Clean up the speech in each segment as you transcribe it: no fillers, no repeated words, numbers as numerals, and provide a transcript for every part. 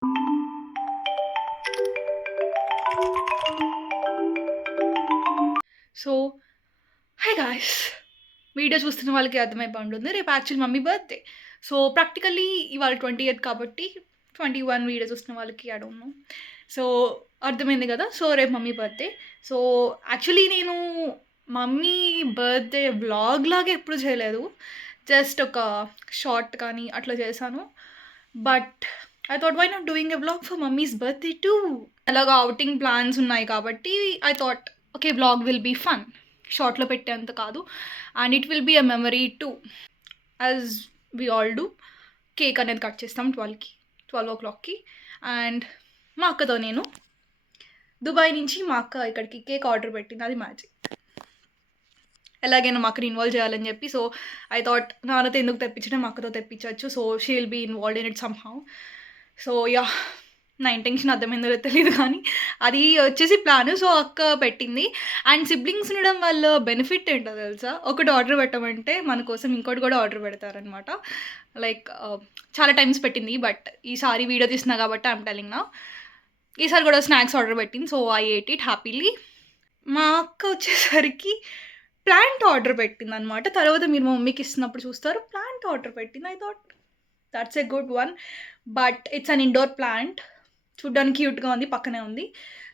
So high guys, video చూస్తున్న వాళ్ళకి అర్థమైపోయి ఉంటుంది. రేపు actual mummy birthday. So practically ఇవాళ 20th కాబట్టి 21 వీడియో చూస్తున్న వాళ్ళకి ఐ డోంట్ నో. సో అర్థమైంది కదా. సో రేపు మమ్మీ బర్త్డే. సో యాక్చువల్లీ నేను మమ్మీ బర్త్డే వ్లాగ్ లాగా ఎప్పుడు చేయలేదు. జస్ట్ ఒక షార్ట్ కానీ అట్లా చేశాను. But I thought why not doing a vlog for mummy's birthday too. అలాగా అవుటింగ్ ప్లాన్స్ ఉన్నాయి కాబట్టి I thought okay vlog will be fun. షార్ట్లో పెట్టేంత కాదు, and it will be a memory to as we all do. Cake అనేది cut చేస్తాం 12 o'clockకి. And మా అక్కతో నేను దుబాయ్ నుంచి మా అక్క ఇక్కడికి కేక్ ఆర్డర్ పెట్టింది. అది మ్యాజిక్. ఎలాగైనా మా అక్కని ఇన్వాల్వ్ చేయాలని చెప్పి, సో ఐ థాట్ నాన్నతో ఎందుకు తెప్పించడం, మా అక్కతో తెప్పించవచ్చు. So she will be involved in it somehow. So yeah, నా ఇంటెన్షన్ అర్థమైందో తెలియదు కానీ అది వచ్చేసి ప్లాన్. సో అక్క పెట్టింది. అండ్ సిబ్లింగ్స్ ఉండడం వల్ల బెనిఫిట్ ఏంటో తెలుసా, ఒకటి ఆర్డర్ పెట్టమంటే మన కోసం ఇంకోటి కూడా ఆర్డర్ పెడతారనమాట. లైక్ చాలా టైమ్స్ పెట్టింది, బట్ ఈసారి వీడియో తీస్తున్నా కాబట్టి ఐఎమ్ టెలింగ్ నా. ఈసారి కూడా స్నాక్స్ ఆర్డర్ పెట్టింది. So I eight it happily. మా అక్క వచ్చేసరికి ప్లాంట్ ఆర్డర్ పెట్టింది అనమాట. తర్వాత మీరు మా మమ్మీకి ఇస్తున్నప్పుడు చూస్తారు, ప్లాంట్ ఆర్డర్ పెట్టింది. I thought that's a good one, but it's an indoor plant. చూడ్డానికి క్యూట్గా ఉంది, పక్కనే ఉంది.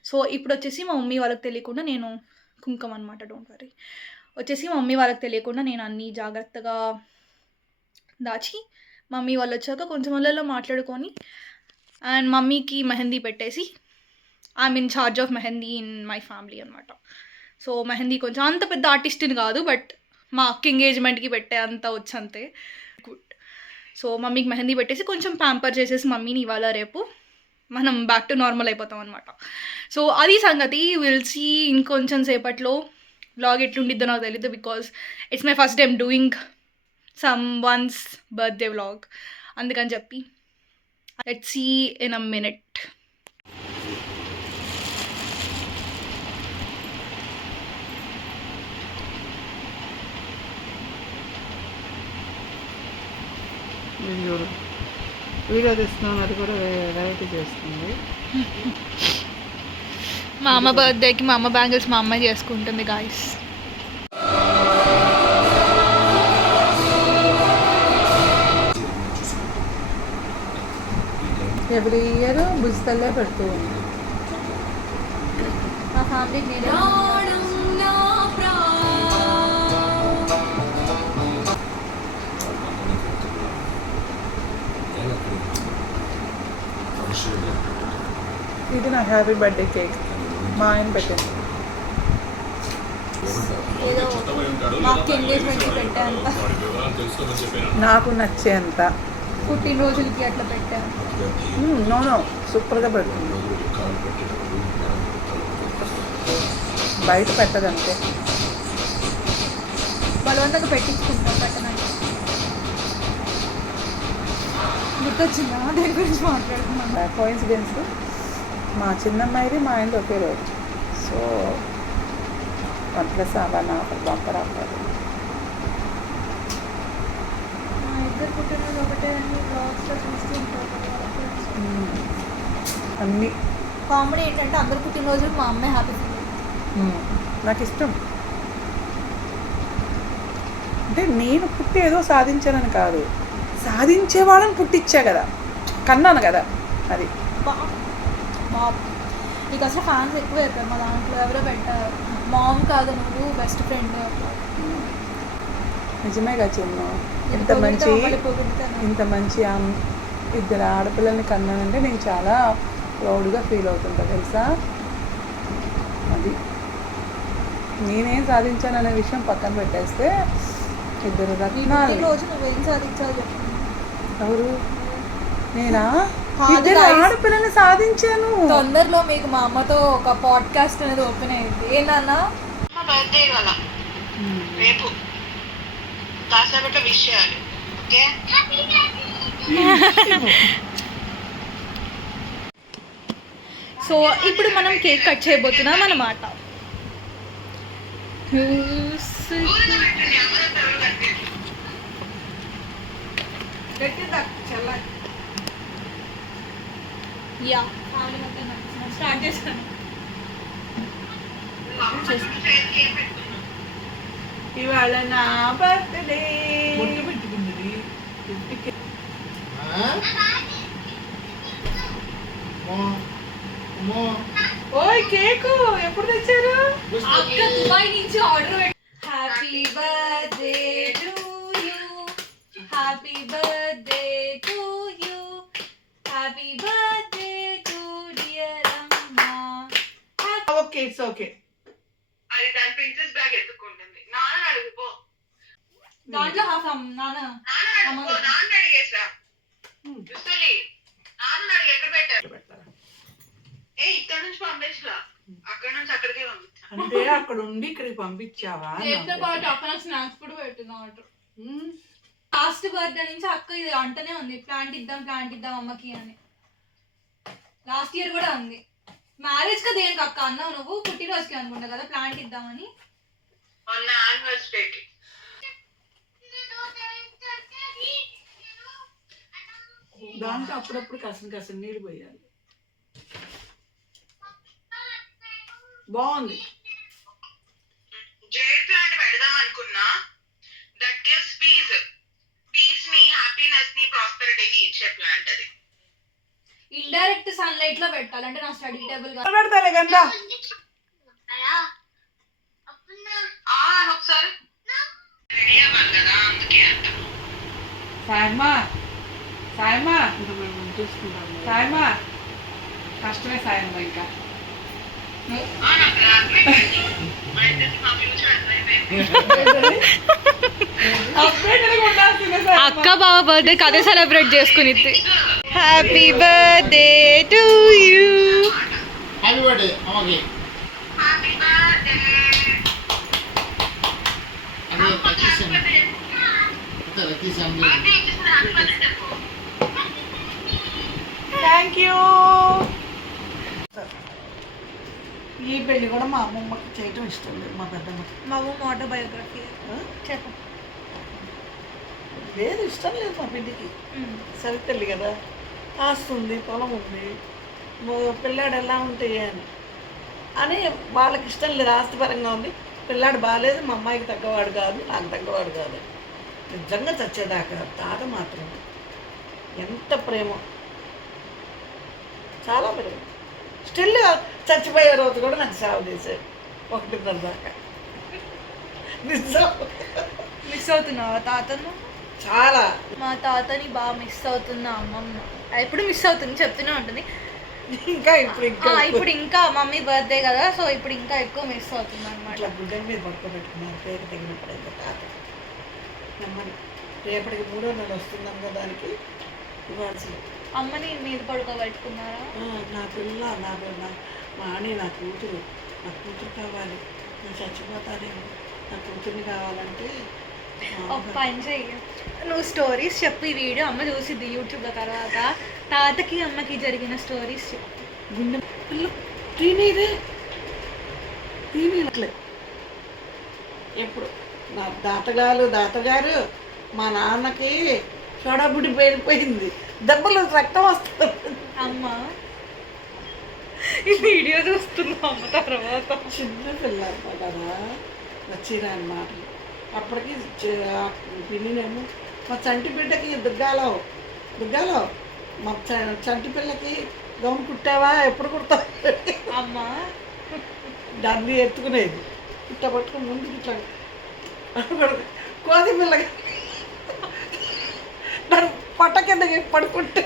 సో ఇప్పుడు వచ్చేసి మా మమ్మీ వాళ్ళకి తెలియకుండా నేను కుంకుమ అనమాట, డోంట్ వరీ. వచ్చేసి మా మమ్మీ వాళ్ళకి తెలియకుండా నేను అన్నీ జాగ్రత్తగా దాచి మమ్మీ వాళ్ళు వచ్చాక కొంచెం వాళ్ళలో మాట్లాడుకొని అండ్ మమ్మీకి మెహందీ పెట్టేసి I'm in charge of mehndi in my family అనమాట. సో మెహందీ కొంచెం అంత పెద్ద ఆర్టిస్ట్ని కాదు, బట్ మా అక్క ఎంగేజ్మెంట్కి పెట్టే అంత వచ్చంతే. గుడ్. సో మమ్మీకి మెహందీ పెట్టేసి కొంచెం ప్యాంపర్ చేసేసి మమ్మీని ఇవాళ రేపు మనం బ్యాక్ టు నార్మల్ అయిపోతాం అనమాట. సో అది సంగతి. విల్ సీ ఇంకొంచెం సేపట్లో. వ్లాగ్ ఎట్లుండిద్దో నాకు తెలీదు, because it's my first time doing someone's birthday vlog. అందుకని చెప్పి let's see in a minute. Video తీస్తున్నాం, అది కూడా వెరైటీ చేస్తుంది. మా అమ్మ బర్త్డేకి మా అమ్మ బ్యాంగిల్స్ మా అమ్మాయి చేసుకుంటుంది గాయస్. ఎవ్రీ ఇయర్ బుజ్జితల్లే పెడుతూ ఉంది. మా ఫ్యామిలీకి నేను ఇది నా హ్యాపీ బర్త్డే కేక్ మా ఆయన పెట్టాను. ఏదో మాకు ఎంగేజ్మెంట్కి పెట్టాను, నాకు నచ్చేంత. పుట్టినరోజులకి అట్లా పెట్టాను. నో సూపర్గా పెడుతుంది. బయట పెట్టదంటే బలవంతంగా పెట్టించుకుంటాం పెట్టడానికి. గుర్తొచ్చిందా దాని గురించి మాట్లాడుతున్నాను. కోయిన్సిడెన్స్, మా చిన్నమ్మాయిది మా ఆయనది ఒకే రోజు. So 1+1 offer bumper offer. మా ఇద్దరు పుట్టినరోజు ఒకటే అని బ్లాగ్స్లో చూస్తూ ఉంటారు. అన్నీ కామెడీ ఏంటంటే అందరు పుట్టినరోజు మా అమ్మాయి హ్యాపీ ఫీల్. నాకు ఇష్టం. అంటే నేను పుట్టి ఏదో సాధించానని కాదు, సాధించే వాళ్ళని పుట్టించా కదా, కన్నాను కదా. అది మామ్ నీకు అసలు ఫ్యాన్స్ ఎక్కువ అవుతారు. మా దాంట్లో ఎవరో పెట్టారు, మామ్ కాదు నువ్వు బెస్ట్ ఫ్రెండ్. నిజమే కదా చిన్న. ఇంత మంచి ఇద్దరు ఆడపిల్లల్ని కన్నానంటే నేను చాలా ప్రౌడ్గా ఫీల్ అవుతుంటా తెలుసా. అది నేనేం సాధించాననే విషయం పక్కన పెట్టేస్తే ఇద్దరు రత్నాలు. రోజు నువ్వేం సాధించావు? ఎవరు? నేనా? ఇద్దరు ఆడపిల్లల్ని సాధించాను. తొందరలో మీకు మా అమ్మతో ఒక పాడ్కాస్ట్ అనేది ఓపెన్ అయింది. ఏంటన్నా మా బర్త్డే ఇవాళ రేపు కాసేపట్లో విష్ చేయాలి. ఓకే సో ఇప్పుడు మనం కేక్ కట్ చేయబోతున్నాం అన్నమాట. యా ఫ్యామిలీ మొత్తం కనిపిస్తున్నాం. స్టార్ట్ చేశాను. ఇవాళ నా బర్త్డే. పెట్టుకుంది ఓయ్ కేకు ఎప్పుడు తెచ్చారు? అక్క దుబాయ్ నుంచి ఆర్డర్ పెట్టి. Happy birthday to you, happy birthday to you, happy birthday to dear అమ్మా. Okay it's okay. అది దాని ప్రిన్సెస్ బ్యాగ్ ఎత్తుకుంటుంది. నాన్న అడుగుపో, దాంట్లో హాఫ్ నాన్న నాన్న అడిగేసా చూసలి, నాన్న అడిగి ఎక్కడ పెట్టారు? ఇక్కడ నుంచి పంపించలా, అక్కడ నుంచి అక్కడికే పంపించా. అంటే అక్కడ ఉండి ఇక్కడికి పంపించావా? పాటు అక్కడ స్నాక్స్ కూడా పెట్టింది ఆర్డర్. లాస్ట్ బర్త్డే నుంచి అక్క ఇది అంటనే ఉంది, ప్లాంట్ ఇద్దాం అమ్మకి అని. లాస్ట్ ఇయర్ కూడా ఉంది. మ్యారేజ్ కా దేనికి అక్క అన్నావు నువ్వు? పుట్టినరోజుకి అనుకుంటా కదా ప్లాంట్ ఇద్దామని. మొన్న యానివర్సరీకి దాంట్లో అప్పుడప్పుడు కసిన నీళ్ళు పోయాలి. బాగుంది. జేడ్ ప్లాంట్ పెడదాం అనుకున్నా. దట్ గివ్స్ పీస్ ని, హ్యాపీనెస్ ని, ప్రాస్పెరిటీని ఇచ్చే ప్లాంట్ అది. ఇండైరెక్ట్ సన్ లైట్ లో పెట్టాలంటే నా స్టడీ టేబుల్ గా పెడతాలే గంట. ఒకసారి రెడీ అవ్వాలి కదా, అందుకే అంట. సాయమ్మా సాయమ్మా కష్టమే సాయమ్మా. ఇంకా అక్క బావ బర్త్డే అదే సెలబ్రేట్ చేసుకుని. Happy birthday to you. Happy birthday అమ్మకి. Happy birthday. Thank you. ఈ పెళ్ళి కూడా మా అమ్మమ్మకి చేయటం ఇష్టం లేదు, మా పెద్దమ్మకి. మా అమ్మ ఆటోబయోగ్రఫీ చెప్పు. లేదు, ఇష్టం లేదు మా పెళ్ళికి. సరి పెళ్ళి కదా, ఆస్తుంది, పొలం ఉంది, పిల్లాడు ఎలా ఉంటాయి అని వాళ్ళకి ఇష్టం లేదు. ఆస్తిపరంగా ఉంది, పిల్లాడు బాగాలేదు, మా అమ్మాయికి తగ్గవాడు కాదు, నాకు తగ్గవాడు కాదు. నిజంగా చచ్చేదాకా తాత మాత్రం ఎంత ప్రేమ, చాలా ప్రేమ. స్టిల్ చచ్చిపోయే రోజు కూడా నాకు సేవ చేశాడు 1:30 దాకా. నిజం. మిస్ అవుతున్నావా తాతను? చాలా. మా తాతని బాగా మిస్ అవుతున్నా అమ్మమ్మ. ఎప్పుడు మిస్ అవుతుంది, చెప్తూనే ఉంటుంది. ఇప్పుడు ఇంకా మమ్మీ బర్త్డే కదా, సో ఇప్పుడు ఇంకా ఎక్కువ మిస్ అవుతుంది అనమాట. ఇట్లా గుడ్డ మీద పడుకోబెట్టుకున్నారు పేరు తగినప్పుడైతే తాత నమ్మని. రేపటికి 3వ నెల వస్తుందన్న కదా, దానికి ఇవ్వాల్సింది. అమ్మని మీద పడుకోబెట్టుకున్నారా? నా పిల్ల, మా ఆని, నా కూతురు కావాలి, నేను చచ్చిపోతానేమో, నా కూతుర్ని కావాలంటే. ఒక పని చెయ్యి, నువ్వు స్టోరీస్ చెప్పు, ఈ వీడియో అమ్మ చూసిద్ది యూట్యూబ్లో. తర్వాత తాతకి అమ్మకి జరిగిన స్టోరీస్ చెప్పు. గుండె పిల్ల తినేదే తినేట్లే. ఎప్పుడు నా దాతగారు మా నాన్నకి సోడాబుడి పేరిపోయింది, దెబ్బలు రక్తం వస్తుంది. అమ్మ ఈ వీడియో చూస్తున్నా అమ్మ. తర్వాత చిన్న పిల్ల కదా, వచ్చిరా అన్నమాట. అప్పటికి పిన్నినేమో మా చంటి బిడ్డకి దుగ్గాలో మా చంటి పిల్లకి గౌన్ కుట్టావా, ఎప్పుడు కుడతావు అమ్మ. దాన్ని ఎత్తుకునేది, ఇట్లా పట్టుకుని ముందుకు ఇట్లా కోతి పిల్లకి దాన్ని పట్ట కిందకి పడుకుంటే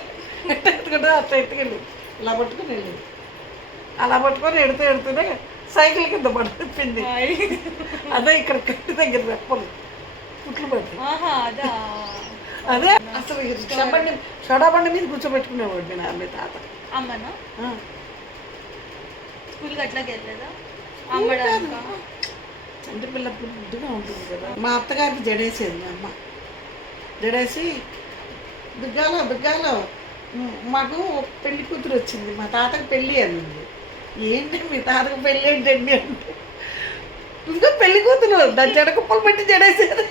ఎత్తుకుంటే అట్లా ఎత్తుకెళ్ళి ఇలా పట్టుకుని వెళ్ళేది. అలా పట్టుకొని ఎడుతూనే సైకిల్ కింద పడిపోయింది. అదే ఇక్కడ కట్టి దగ్గర రెప్పలు పుట్లు పట్టి. అదే అసలు షడాబండి మీద కూర్చోబెట్టుకునేవాడు నేను అమ్మే తాత. అమ్మనా స్కూల్కి అట్లాకి వెళ్ళలేదా? చంటి పిల్ల పుట్టుగా ఉంటుంది కదా. మా అత్తగారికి జడేసేది మా అమ్మ. జడేసి దుగ్గాలో మాకు పెళ్లి కూతురు వచ్చింది, మా తాతకు పెళ్ళి అనింది. ఏంటి మీ తాతకు పెళ్ళి ఏంటండి అంటే, ఇంకా పెళ్లి కూతురు దాని జడ కుప్పలు పెట్టి జడేసేది.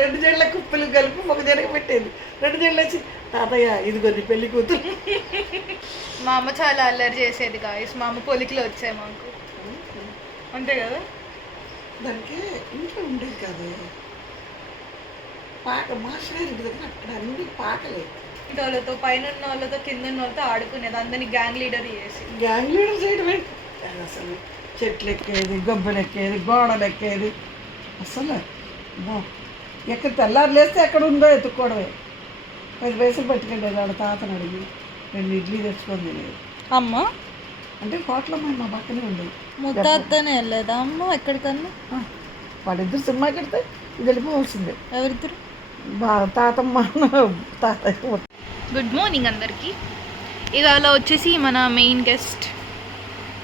2 జడల కుప్పలు కలిపి ఒక జడకు పెట్టేది. 2 జడలు వచ్చి తాతయ్య ఇదిగో నీ పెళ్లి కూతురు. మా అమ్మ చాలా అల్లరి చేసేది గాయస్. మా అమ్మ పొలికలు వచ్చాయి మాకు, అంతే కదా. దానికి ఇంట్లో ఉండేది కాదు, పాక మాస్టర్ గారి ఇంటి దగ్గర అక్కడ అన్ని పాకలే. వాళ్ళతో పైన ఉన్న వాళ్ళతో కింద ఉన్న వాళ్ళతో ఆడుకునేది, అందరినీ గ్యాంగ్ లీడర్ చేసి. గ్యాంగ్ లీడర్ చేయడం ఏంటి అసలు, చెట్లు ఎక్కేది, గొబ్బలు ఎక్కేది, గోడలు ఎక్కేది, అసలు ఎక్కడ తెల్లారు లేస్తే ఎక్కడ ఉందో ఎత్తుక్కోవడమే. 10 పైసలు పట్టుకెళ్ళేది వాళ్ళ తాతను అడిగి 2 ఇడ్లీ తెచ్చుకొని తినేది. అమ్మ అంటే హోటల్ అమ్మాయి మా పక్కనే ఉండేది. ముద్దాతనే వెళ్ళేదా అమ్మ ఎక్కడికన్నా? వాళ్ళిద్దరు సినిమాకి వెళ్తే ఇది వెళ్ళిపోవాల్సిందే. ఎవరిద్దరు? తాతమ్మ తాతయ్య. గుడ్ మార్నింగ్ అందరికీ. ఇవాళ వచ్చేసి మన main guest.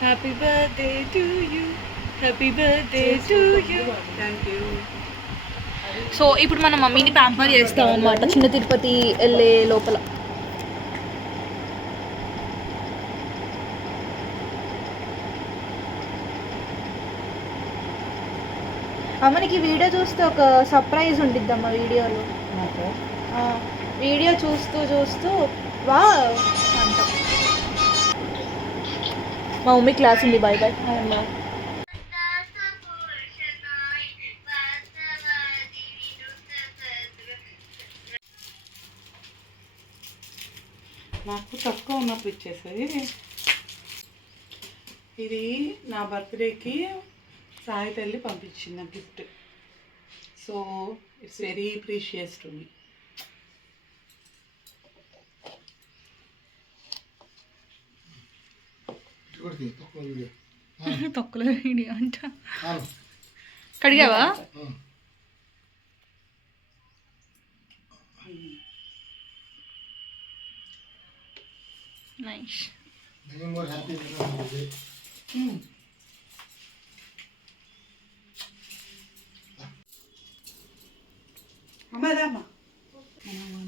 Happy birthday to you, happy birthday to you. Thank you. So ఇప్పుడు మన మమ్మీని ప్యాంపర్ చేస్తాం అనమాట, చిన్న తిరుపతి వెళ్ళే లోపల. అమ్మనికి వీడియో చూస్తే ఒక సర్ప్రైజ్ ఉండిద్దమ్మ వీడియోలో. వీడియో చూస్తూ చూస్తూ వా అంట. మా మమ్మీ క్లాస్ ఉంది. బాయ్ బాయ్ అమ్మా. నాకు తక్కువ ఉన్నప్పుడు ఇచ్చేసాయి. ఇది నా బర్త్డేకి సాయి తల్లి పంపించింది gift. So it's very precious to me. తొక్కలో వీడియో అంట. కడిగావా? నైస్.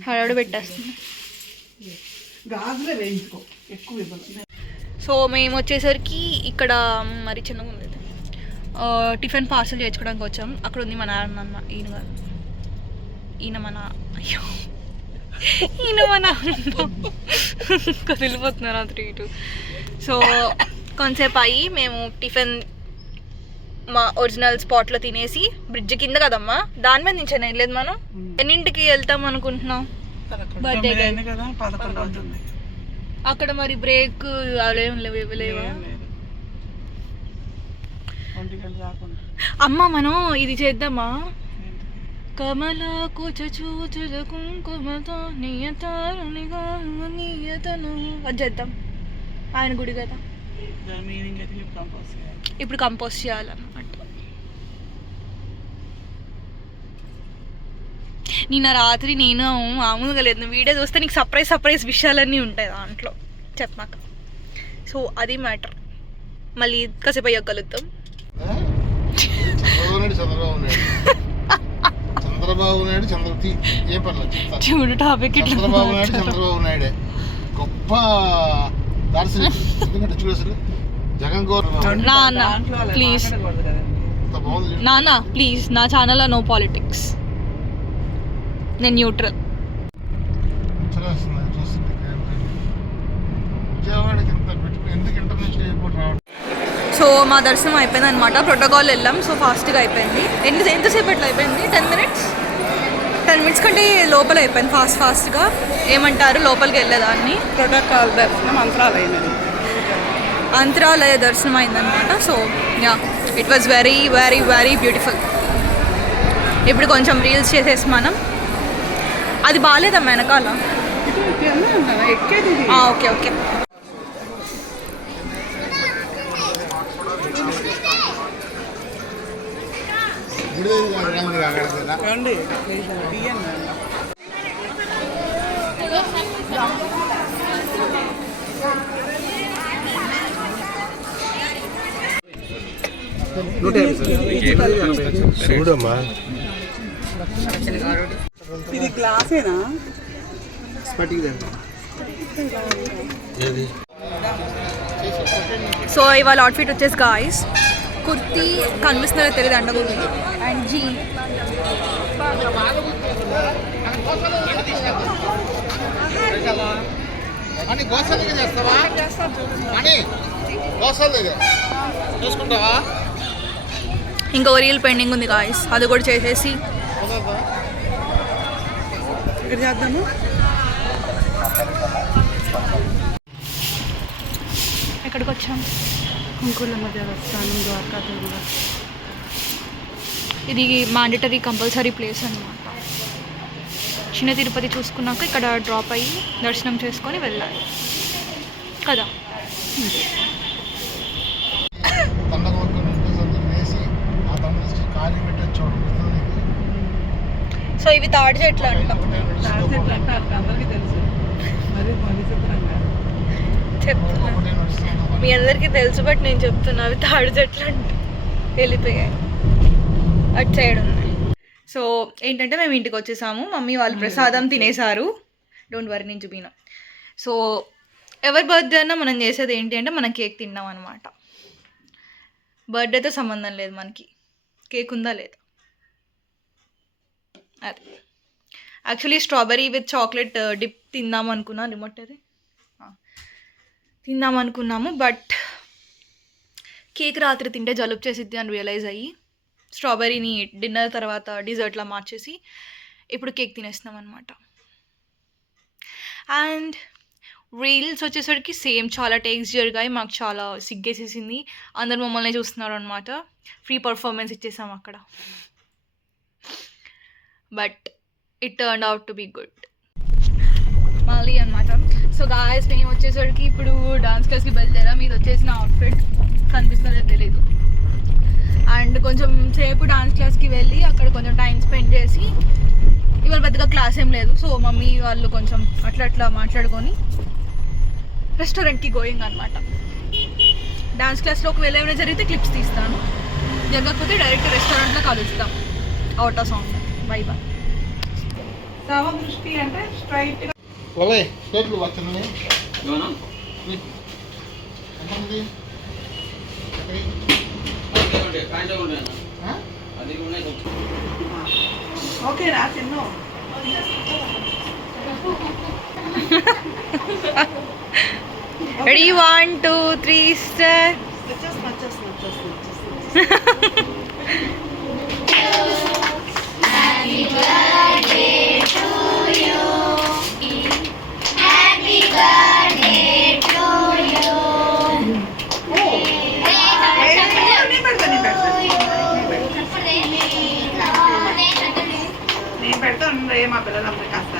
హడాడు పెట్టేస్తుంది. గాజులే వేయించుకో, ఎక్కువ ఇవ్వను. సో మేము వచ్చేసరికి ఇక్కడ మరి చిన్నగా ఉంది టిఫిన్ పార్సల్ చేసుకోవడానికి వచ్చాం. అక్కడ ఉంది మా నాన్న, ఈయన కాదు, ఈయన మన అయ్యో ఈయన మన కదిలిపోతున్నారు అతను ఇటు. సో కొంతసేపు అయ్యి మేము టిఫిన్ మా ఒరిజినల్ స్పాట్లో తినేసి, బ్రిడ్జ్ కింద కదమ్మా, దాని మీద నుంచి వెళ్ళలేదు. మనం ఎన్నింటికి వెళ్తాం అనుకుంటున్నాం? బర్త్డే కదా 11 అవుతుంది. అక్కడ మరి బ్రేక్ అవేం లేవా? అమ్మ మనం ఇది చేద్దామా? కమల కూచూచుల కుంకుమతో నియతరునిగా నియతను అది చేద్దాం. ఆయన గుడి కదా, ఇప్పుడు కంపోజ్ చేయాలన్నమాట. నిన్న రాత్రి నేను మామూలుగా లేదు, వీడియో చూస్తే నీకు సర్ప్రైజ్ విషయాలన్నీ ఉంటాయి దాంట్లో చెప్పమాక. సో అది మ్యాటర్. మళ్ళీ కాసేపు అయ్యాక కలుద్దాం. చంద్రబాబు నాయుడు ఏం పర్లేదు చూడు టాపిక్. చంద్రబాబు నాయుడే గొప్ప దార్శనికుడు. ఎందుకంటే చూడు అసలు జగన్ గవర్నమెంట్. నాన్న ప్లీజ్, నాన్న ప్లీజ్, నా ఛానల్లో నో పాలిటిక్స్, నేను న్యూట్రల్. సో మా దర్శనం అయిపోయింది అనమాట. ప్రోటోకాల్ వెళ్ళాం, సో ఫాస్ట్గా అయిపోయింది. ఎంతసేపట్లో అయిపోయింది? 10 minutes. 10 minutes కంటే లోపల అయిపోయింది ఫాస్ట్గా. ఏమంటారు లోపలికి వెళ్ళేదాన్ని? ప్రోటోకాల్ దర్శనం అంతరాలయ దర్శనం అయిందనమాట. So yeah, it was very very very beautiful. ఇప్పుడు కొంచెం రీల్స్ చేసేసి మనం, అది బాగాలేదమ్మా వెనకాల. Okay okay. చూడమ్మా, ఇది గ్లాసేనా? సో ఇవాళ అవుట్ఫిట్ వచ్చేసి గాయ్స్, కుర్తీ కనిపిస్తున్నారో తెలియదు అండకూడదు, అండ్ జీన్. అని గోసాల దగ్గర చేస్తావా చేస్తాను చూడండి. అని గోసాల దగ్గర చేసుకుంటావా ఇంకో రీల్ పెండింగ్ ఉంది గాయస్, అది కూడా చేసేసి కుదరదా? ఇక్కడ చేద్దాము. ఎక్కడికి వచ్చాం? కుంకులమ్మ దేవస్థానం, ద్వారకా తిరుమల. ఇది మ్యాండటరీ కంపల్సరీ ప్లేస్ అన్నమాట. చిన్న తిరుపతి చూసుకున్నాక ఇక్కడ డ్రాప్ అయ్యి దర్శనం చేసుకొని వెళ్ళాలి కదా. దండకు వేసి ఆ దండ ఖాళీ పెట్టచ్చు. సో ఇవి తాడి చెట్లు అంట. రాజెట్లు అంటే వాళ్ళకి అందరికీ తెలుసు. మరి విచిత్రంగా చెప్తున్నా, మీ అందరికీ తెలుసు, బట్ నేను చెప్తున్నా అవి తాడి చెట్లు అంట. వెళ్ళిపోయాయి, అటు సైడ్ ఉన్నాయి. సో ఏంటంటే మేము ఇంటికి వచ్చేసాము, మమ్మీ వాళ్ళు ప్రసాదం తినేసారు. డోంట్ వరీ, నేను చూపినా. సో ఎవరి బర్త్డే అన్నా మనం చేసేది ఏంటి అంటే మనం కేక్ తిన్నాం అనమాట. బర్త్డేతో సంబంధం లేదు మనకి, కేక్ ఉందా లేదా. అది actually strawberry with chocolate dip తిందాం అనుకున్నా, రిమోట్ అది తిందాం అనుకున్నాము. బట్ కేక్ రాత్రి తింటే జలుబు చేసిద్ది అని రియలైజ్ అయ్యి స్ట్రాబెరీని డిన్నర్ తర్వాత డిజర్ట్లా మార్చేసి ఇప్పుడు కేక్ తినేస్తున్నాం అనమాట. అండ్ రీల్స్ వచ్చేసరికి సేమ్ చాలా టేక్స్ జరిగాయి. మాకు చాలా సిగ్గేసేసింది, అందరు మమ్మల్ని చూస్తున్నారు అనమాట. ఫ్రీ పర్ఫార్మెన్స్ ఇచ్చేసాం అక్కడ, but it turn out to be good. మళ్ళీ అనమాట. సో గాయస్ మేము వచ్చేసరికి ఇప్పుడు డాన్స్ క్లాస్కి బయలుదేరాం. ఇది వచ్చేసిన అవుట్ఫిట్ కనిపిస్తుందో తెలీదు. అండ్ కొంచెం సేపు డాన్స్ క్లాస్కి వెళ్ళి అక్కడ కొంచెం టైం స్పెండ్ చేసి, ఇవాళ పెద్దగా క్లాస్ ఏం లేదు, సో మమ్మీ వాళ్ళు కొంచెం అట్లా మాట్లాడుకొని రెస్టారెంట్కి గోయింగ్ అనమాట. డాన్స్ క్లాస్లో ఒకవేళ ఏమైనా జరిగితే క్లిప్స్ తీస్తాను, జరగకపోతే డైరెక్ట్ రెస్టారెంట్లో కలుస్తాం. Out of song. Bye bye. సమదృష్టి అంటే స్ట్రైట్ గా ఒలే ప్లేట్లు వచ్చింది ఓకేనా తిన్ను. Ready 1 2 3 star. నేను పెడతాను మా పిల్లలందరూ కాస్త.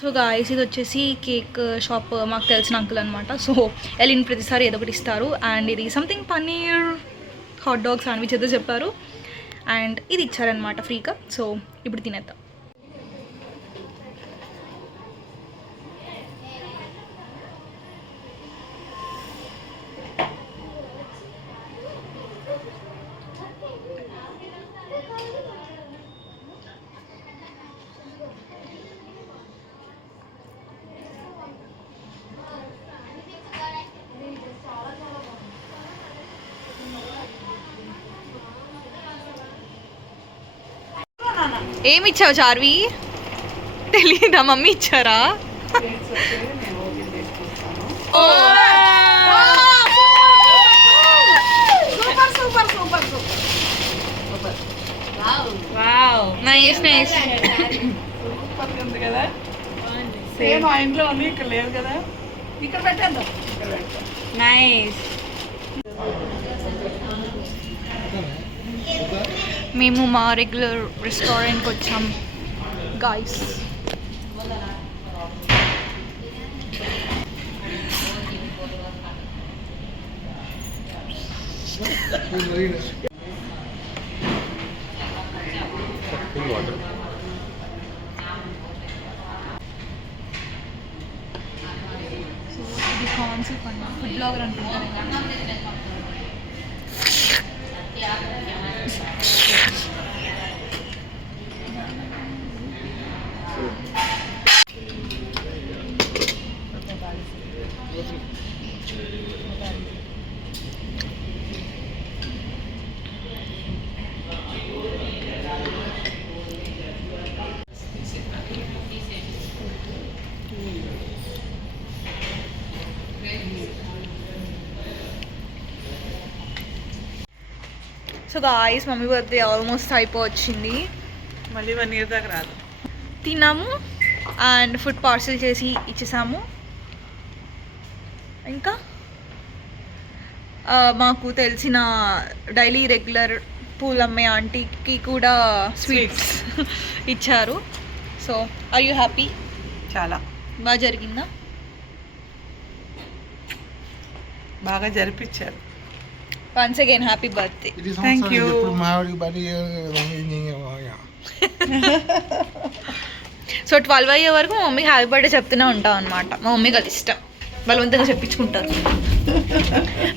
సో గాయస్ ఇది వచ్చేసి కేక్ షాప్, మాకు తెలిసిన అంకుల్ అనమాట. సో వెళ్ళిన ప్రతిసారి ఏదో ఒకటి ఇస్తారు. అండ్ ఇది something paneer hot dog sandwich ఏదో చెప్పారు, అండ్ ఇది ఇచ్చారనమాట ఫ్రీగా. సో ఇప్పుడు తినేద్దాం. ఏమి ఇచ్చావు చార్వి? తెలీదా, మమ్మీ ఇచ్చారా? Super super super super super. Wow, nice nice. Super ఉంది కదా. సేమ్ ఆ ఇంట్లో ఉంది, ఇక్కడ లేదు కదా. ఇక్కడ పెట్టేద్దాం, ఇక్కడ పెట్టేద్దాం. నైస్. మేము మా రెగ్యులర్ రెస్టారెంట్కి వచ్చాం గాయస్. సో ఇది కాన్సెప్ట్ అన్న ఫుడ్ బ్లాగర్ అనుకుంటాను. So guys mummy birthday almost అయిపోవచ్చింది. మళ్ళీ 1 year దాకా రాదు. తిన్నాము అండ్ ఫుడ్ పార్సల్ చేసి ఇచ్చేసాము. ఇంకా మాకు తెలిసిన డైలీ రెగ్యులర్ పూలమ్మే ఆంటీకి కూడా స్వీట్స్ ఇచ్చారు. So are you happy? చాలా బాగా జరిగిందా? బాగా జరిపించారు. Once again happy birthday. ఇది Thank you. ఇప్పుడు మావిడికి బడి సో 12 అయ్యే వరకు మా మమ్మీకి హ్యాపీ బర్త్డే చెప్తూనే ఉంటాం అనమాట. మా మమ్మీకి అది ఇష్టం, బలవంతంగా చెప్పించుకుంటారు.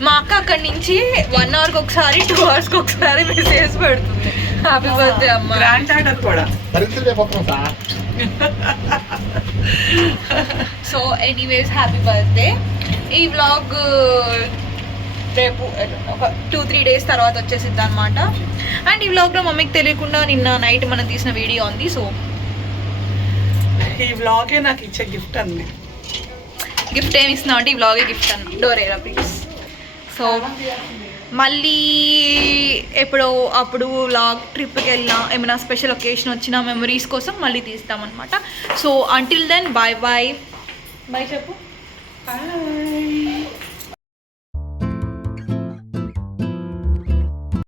మా అక్క అక్కడి నుంచి 1 hourకి ఒకసారి 2 hours ఒకసారి మెసేజ్ పెడుతుంది హ్యాపీ బర్త్డే అమ్మ. గ్రాండ్ డాటర్ కూడా. పరిస్థితి పత్రం sir. So anyways happy birthday. ఈ వ్లాగ్ రేపు ఒక 2-3 days తర్వాత వచ్చేసిద్ది అనమాట. అండ్ ఈ వ్లాగ్లో మమ్మీకి తెలియకుండా నిన్న నైట్ మనం తీసిన వీడియో ఉంది. సో ఈ వ్లాగే నాకు ఇచ్చే గిఫ్ట్ అంది. గిఫ్ట్ ఏమి ఇస్తున్నావు అంటే ఈ వ్లాగే గిఫ్ట్ అన్న. డోరేరా ప్లీజ్. సో మళ్ళీ ఎప్పుడో అప్పుడు వ్లాగ్ ట్రిప్కి వెళ్ళినా ఏమైనా స్పెషల్ ఒకేషన్ వచ్చిన మెమరీస్ కోసం మళ్ళీ తీస్తామన్నమాట. So until then bye bye. Bye చెప్పు. Bye.